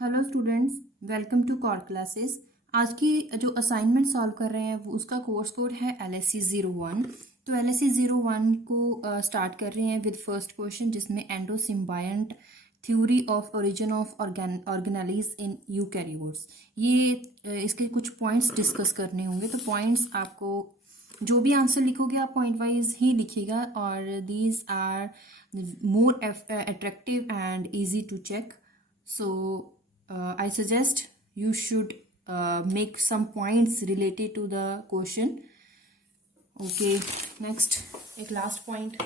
Hello students, welcome to core classes. आज की जो असाइनमेंट सॉल्व कर रहे हैं वो उसका कोर्स कोड है LSC01। तो LSC01 को स्टार्ट कर रहे हैं विद फर्स्ट क्वेश्चन, जिसमें endosymbiont theory of origin of organelles in eukaryotes. ये इसके कुछ पॉइंट्स डिस्कस करने होंगे। तो पॉइंट्स आपको जो भी आंसर लिखोगे आप पॉइंट वाइज ही लिखिएगा, और these are more attractive and easy to check. So I suggest you should make some points related to the question. Okay, next एक last point,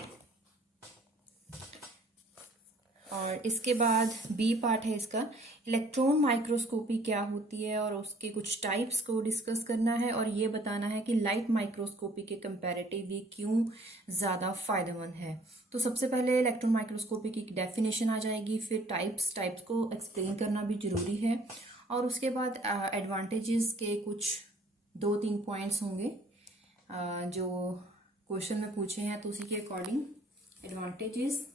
और इसके बाद बी पार्ट है इसका। इलेक्ट्रॉन माइक्रोस्कोपी क्या होती है और उसके कुछ टाइप्स को डिस्कस करना है, और ये बताना है कि लाइट माइक्रोस्कोपी के कंपैरेटिव ये क्यों ज़्यादा फायदेमंद है। तो सबसे पहले इलेक्ट्रॉन माइक्रोस्कोपी की डेफिनेशन आ जाएगी, फिर टाइप्स को एक्सप्लेन करना भी ज़रूरी है, और उसके बाद एडवांटेजेस के कुछ 2-3 पॉइंट्स होंगे जो क्वेश्चन में पूछे हैं, तो उसी के अकॉर्डिंग एडवांटेजेस।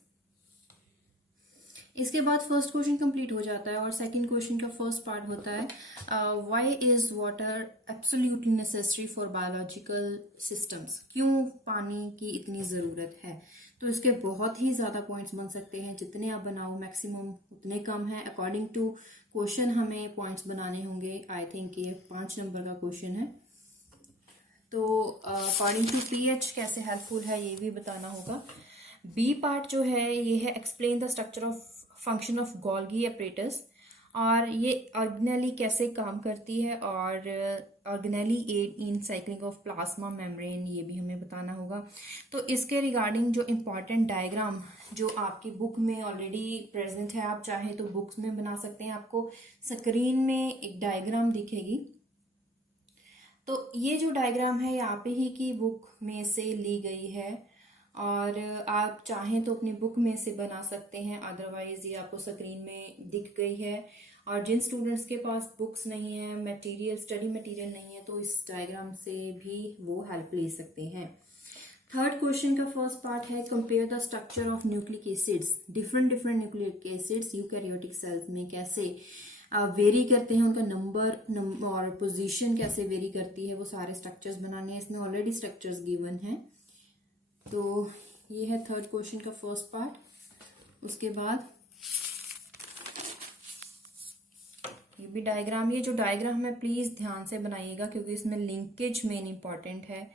इसके बाद फर्स्ट क्वेश्चन कंप्लीट हो जाता है, और सेकंड क्वेश्चन का फर्स्ट पार्ट होता है why is water absolutely necessary for biological systems. क्यों पानी की इतनी ज़रूरत है। तो इसके बहुत ही ज़्यादा पॉइंट्स बन सकते हैं, जितने आप बनाओ मैक्सिमम उतने कम हैं। अकॉर्डिंग टू क्वेश्चन हमें पॉइंट्स बनाने होंगे। आई थिंक ये 5 नंबर का क्वेश्चन है, तो अकॉर्डिंग टू पीएच कैसे हेल्पफुल है ये भी बताना होगा। बी पार्ट जो है ये है explain the structure of function of Golgi apparatus, और ये ऑर्गेनेली कैसे काम करती है, और organelle aid in cycling of plasma membrane, ये भी हमें बताना होगा। तो इसके रिगार्डिंग जो इम्पॉर्टेंट डायग्राम जो आपकी बुक में ऑलरेडी प्रेजेंट है, आप चाहे तो बुक्स में बना सकते हैं। आपको स्क्रीन में एक डायग्राम दिखेगी, तो ये जो डायग्राम है ये आप ही की बुक में से ली गई है, और आप चाहें तो अपनी बुक में से बना सकते हैं, अदरवाइज ये आपको स्क्रीन में दिख गई है। और जिन स्टूडेंट्स के पास बुक्स नहीं है, मटेरियल स्टडी मटेरियल नहीं है, तो इस डायग्राम से भी वो हेल्प ले सकते हैं। थर्ड क्वेश्चन का फर्स्ट पार्ट है compare the structure of nucleic acids. Different nucleic acids eukaryotic cells में कैसे वेरी करते हैं, उनका नंबर और पोजीशन कैसे वेरी करती है, वो सारे स्ट्रक्चर्स बनाने हैं। इसमें ऑलरेडी स्ट्रक्चर्स गिवन हैं, तो ये है थर्ड क्वेश्चन का फर्स्ट पार्ट। उसके बाद ये भी डायग्राम, ये जो डायग्राम है प्लीज ध्यान से बनाइएगा, क्योंकि इसमें लिंकेज मेन इंपॉर्टेंट है।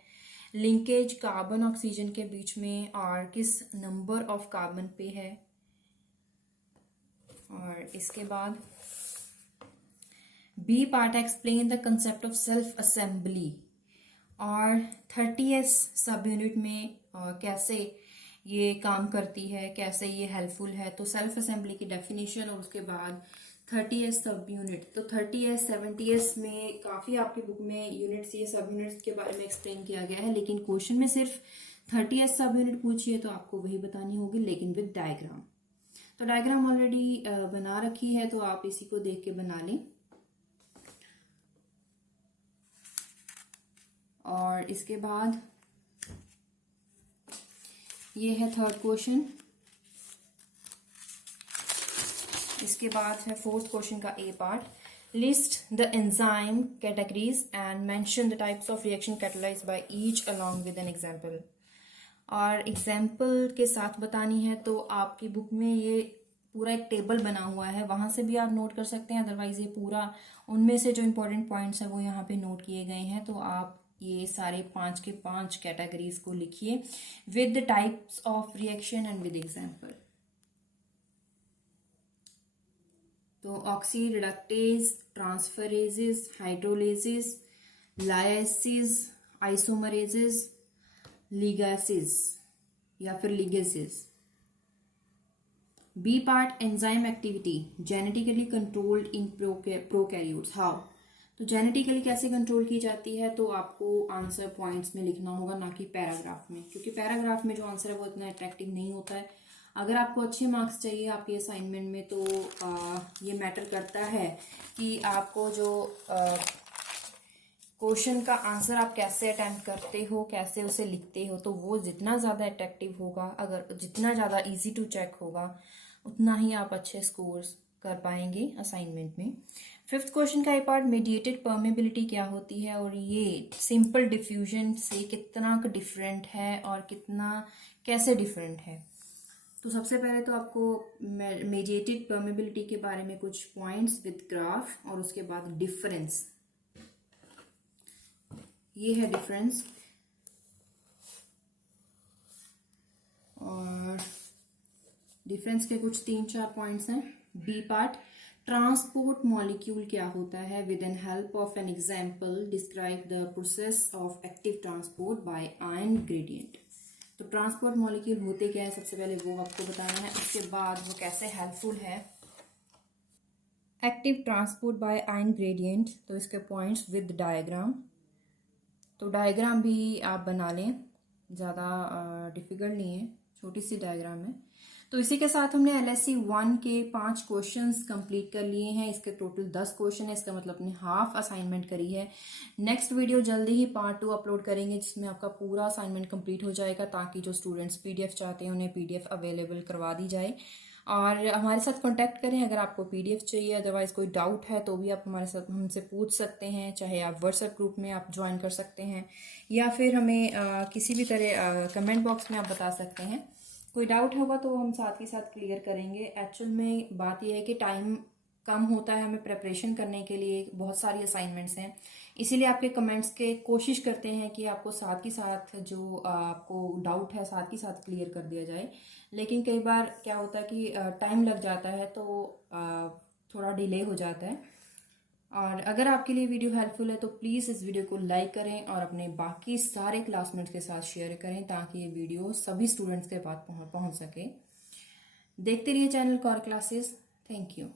लिंकेज कार्बन ऑक्सीजन के बीच में और किस नंबर ऑफ कार्बन पे है। और इसके बाद B part explain the concept of self assembly, और 30s सब यूनिट में कैसे ये काम करती है, कैसे ये हेल्पफुल है। तो सेल्फ असेंबली की डेफिनेशन, और उसके बाद 30s सब यूनिट। तो 30s 70s में काफ़ी आपकी बुक में यूनिट्स, ये सब यूनिट्स के बारे में एक्सप्लेन किया गया है, लेकिन क्वेश्चन में सिर्फ 30s सब यूनिट पूछिए तो आपको वही बतानी होगी, लेकिन विद डायग्राम। तो डायग्राम ऑलरेडी बना रखी है, तो आप इसी को देख के बना लें। और इसके बाद ये है थर्ड क्वेश्चन। इसके बाद है फोर्थ क्वेश्चन का A part. List the enzyme categories and mention the types of reaction catalyzed by each along with an example. और एग्जांपल के साथ बतानी है, तो आपकी बुक में ये पूरा एक टेबल बना हुआ है, वहां से भी आप नोट कर सकते हैं। अदरवाइज ये पूरा उनमें से जो इंपॉर्टेंट पॉइंट्स है वो यहाँ पे नोट किए गए हैं, तो आप ये सारे 5 के 5 कैटेगरीज को लिखिए with the types of reaction and with example. तो oxy reductase, transferases, hydrolases, lyases, isomerases, ligases या फिर ligases. B part enzyme activity genetically controlled in prokaryotes. How. तो जेनेटिकली कैसे कंट्रोल की जाती है, तो आपको आंसर पॉइंट्स में लिखना होगा, ना कि पैराग्राफ में, क्योंकि पैराग्राफ में जो आंसर है वो इतना अट्रैक्टिव नहीं होता है। अगर आपको अच्छे मार्क्स चाहिए आपके असाइनमेंट में, तो ये मैटर करता है कि आपको जो क्वेश्चन का आंसर आप कैसे अटेम्प्ट करते हो, कैसे उसे लिखते हो, तो वो जितना ज़्यादा अट्रैक्टिव होगा, अगर जितना ज़्यादा इजी टू चेक होगा, उतना ही आप अच्छे स्कोर्स कर पाएंगे असाइनमेंट में। फिफ्थ क्वेश्चन का ये पार्ट, मेडिएटेड परमेबिलिटी क्या होती है और ये सिंपल डिफ्यूजन से कितना डिफरेंट है और कितना कैसे डिफरेंट है। तो सबसे पहले तो आपको मेडिएटेड परमेबिलिटी के बारे में कुछ पॉइंट्स विद ग्राफ और उसके बाद डिफरेंस। ये है डिफरेंस और डिफरेंस के कुछ 3-4 पॉइंट्स हैं। बी पार्ट, ट्रांसपोर्ट मॉलिक्यूल क्या होता है, with an help of an example describe the process of active transport by ion gradient. तो ट्रांसपोर्ट मॉलिक्यूल होते क्या है, सबसे पहले वो आपको बताना है, उसके बाद वो कैसे हेल्पफुल है। Active transport by ion gradient, तो इसके पॉइंट्स विद डायग्राम। तो डायग्राम भी आप बना लें, ज़्यादा डिफिकल्ट नहीं है, छोटी सी डायग्राम है। तो इसी के साथ हमने LSC 1 के 5 क्वेश्चंस कंप्लीट कर लिए हैं। इसके टोटल 10 क्वेश्चन है, इसका मतलब हमने हाफ असाइनमेंट करी है। नेक्स्ट वीडियो जल्दी ही पार्ट 2 अपलोड करेंगे जिसमें आपका पूरा असाइनमेंट कंप्लीट हो जाएगा, ताकि जो स्टूडेंट्स PDF चाहते हैं उन्हें PDF अवेलेबल करवा दी जाए। और हमारे साथ कांटेक्ट करें अगर आपको PDF चाहिए, अदरवाइज कोई डाउट है तो भी आप हमारे साथ हमसे पूछ सकते हैं, चाहे आप व्हाट्सएप ग्रुप में आप ज्वाइन कर सकते हैं या फिर हमें किसी भी तरह कमेंट बॉक्स में आप बता सकते हैं। कोई डाउट होगा तो हम साथ ही साथ क्लियर करेंगे। एक्चुअल में बात यह है कि टाइम कम होता है हमें प्रेपरेशन करने के लिए, बहुत सारी असाइनमेंट्स हैं, इसीलिए आपके कमेंट्स के कोशिश करते हैं कि आपको साथ ही साथ जो आपको डाउट है साथ ही साथ क्लियर कर दिया जाए। लेकिन कई बार क्या होता है कि टाइम लग जाता है तो थोड़ा डिले हो जाता है। और अगर आपके लिए वीडियो हेल्पफुल है तो प्लीज़ इस वीडियो को लाइक करें और अपने बाकी सारे क्लासमेट्स के साथ शेयर करें, ताकि ये वीडियो सभी स्टूडेंट्स के पास पहुंच सके। देखते रहिए चैनल कॉर क्लासेस। Thank you.